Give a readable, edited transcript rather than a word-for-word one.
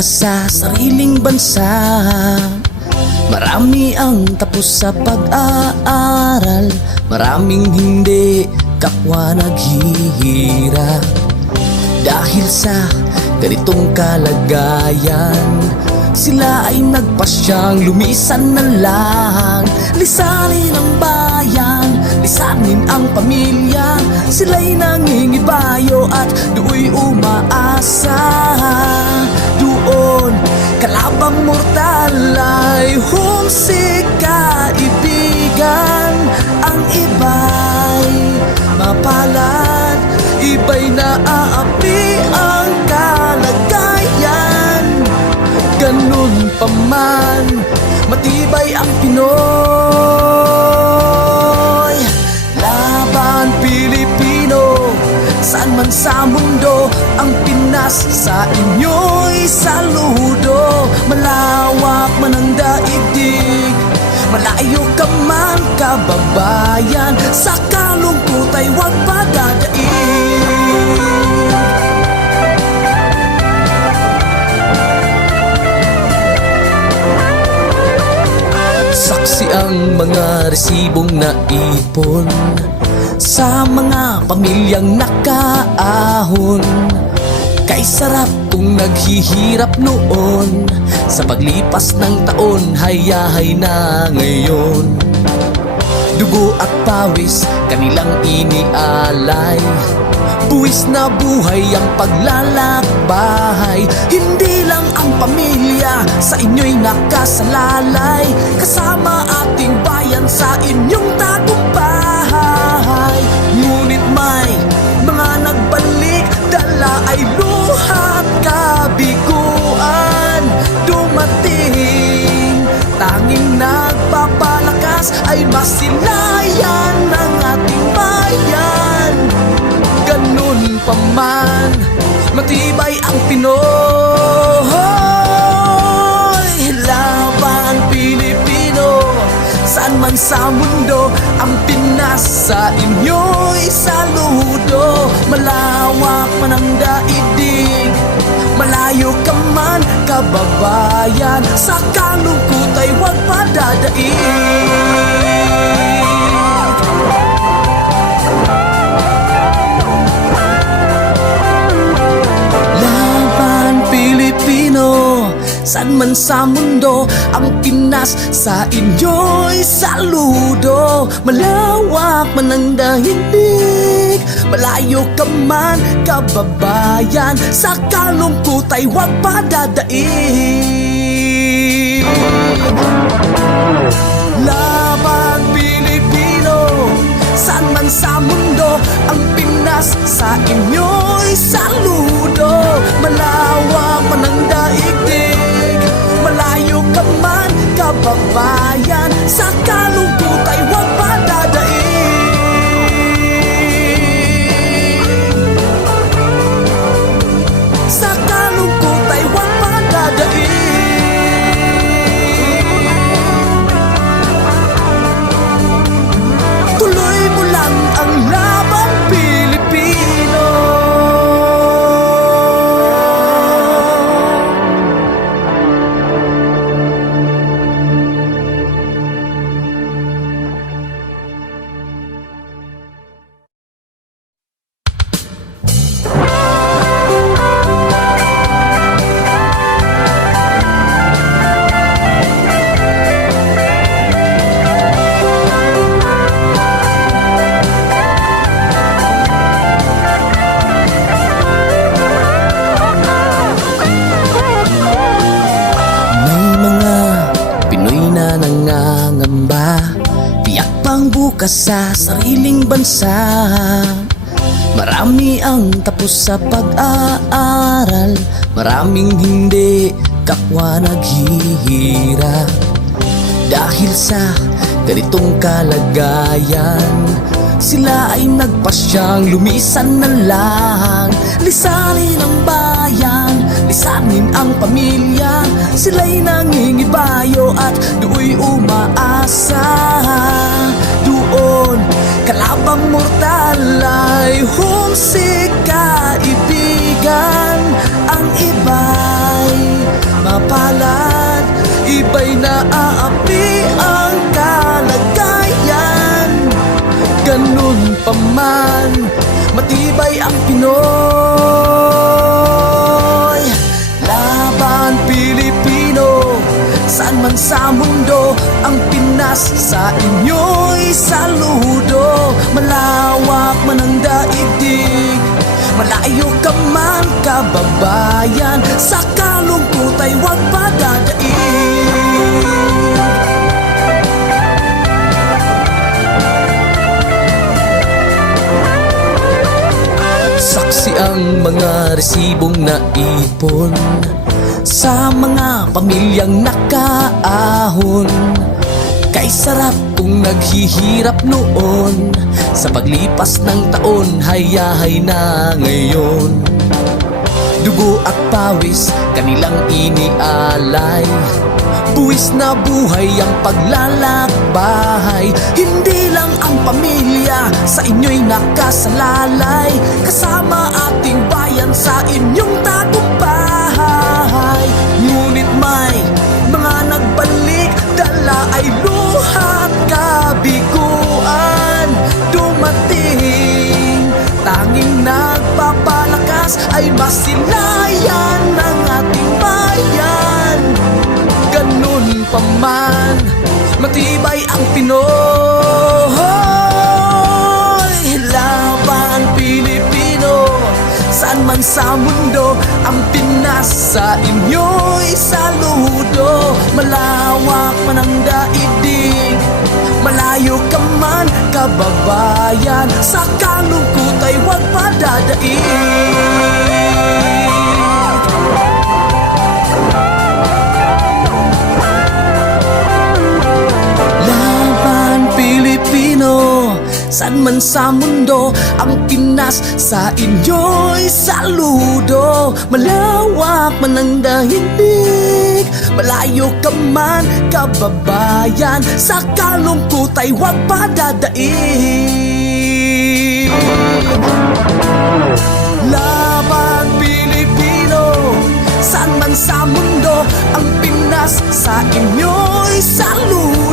bukas sa sariling bansa. Marami ang tapos sa pag-aaral, maraming hindi kapwa naghihirap. Dahil sa ganitong kalagayan, sila ay nagpasyang lumisan na lang. Lisanin ang bayan, lisanin ang pamilya. Sila'y nangingibayo at do'y umaasa. Doon kalabang mortal ay humsik kaibigan. Ang iba'y mapalad, iba'y naaapi ang kalagayan. Ganun pa man, matibay ang Pinoy. Laban Pilipino, saan man sa mundo, ang Pinas sa inyo'y saludo. Malawak man ang daigdig, malayo ka man kababayan, sa kalungkot ay huwag padadaig. Saksi ang mga resibong naipon sa mga pamilyang nakaahon. Kay sarap kung naghihirap noon, sa paglipas ng taon hayahay na ngayon. Dugo at pawis kanilang inialay, buwis na buhay ang paglalakbay. Hindi lang ang pamilya sa inyo'y nakasalalay, kasama ating bayan sa inyong tagumpay. Ngunit may mga nagbalik, dala ay luha at kabiguan. Dumating, tanging nagpapalakas ay masilayan ng ating bayan. Ganun pa man, matibay ang Pinoy. Laban Pilipino, saan man sa mundo, ang Pinas sa inyo'y saludo. Malawak man ang daigdig, malayo ka man kababayan, sa kalungkot ay huwag padadaig. Saan man sa mundo, ang Pinas sa inyo'y saludo. Malawak man ang daigdig, malayo ka man kababayan, sa kalungkot ay huwag padadaig. Laban Pilipino, saan man sa mundo, ang Pinas sa inyo'y saludo. Malawak man ang daigdig, malayo ka man kababayan, sa kalungkot ay huwag padadaig. Sa kalungkot ay huwag padadaig. Tuloy mo lang ang laban Pilipino. Bukas sa sariling bansa, marami ang tapos sa pag-aaral, maraming hindi kapwa naghihirap. Dahil sa ganitong kalagayan, sila ay nagpasyang lumisan na lang. Lisanin ang bayan, lisanin ang pamilya. Sila'y nangingibayo at do'y umaasa. Doon kalabang mortal ay humsik kaibigan. Ang iba'y mapalad, iba'y naaapi ang kalagayan. Ganun pa man, matibay ang Pinoy. Laban Pilipino, saan man sa mundo, ang Pinas sa inyo'y saludo. Malawak man ang daigdig, malayo ka man kababayan, sa kalungkot ay huwag padadaig. Saksi ang mga resibong naipon sa mga pamilyang nakaahon. Kay sarap kung naghihirap noon, sa paglipas ng taon hayahay na ngayon. Dugo at pawis kanilang inialay, buwis na buhay ang paglalakbay. Hindi lang ang pamilya sa inyo'y nakasalalay, kasama ating bayan sa inyong tagumpay. Ngunit may mga nagbalik, dala ay luhat kabiguan. Dumating, tanging nagpapalakas ay masilayan ng ating bayan. Ganun pa man, matibay ang Pinoy. Laban Pilipino, saan man sa mundo, ang Pinas sa inyo'y saludo. Malawak man ang daigdig, malayo ka man kababayan, sa kalungkot ay huwag padadaig. Saan man sa mundo, ang Pinas sa inyo'y saludo. Malawak man ang daigdig, malayo ka man kababayan, sa kalungkot ay huwag padadaig. Laban Pilipino, saan man sa mundo, ang Pinas sa inyo'y saludo.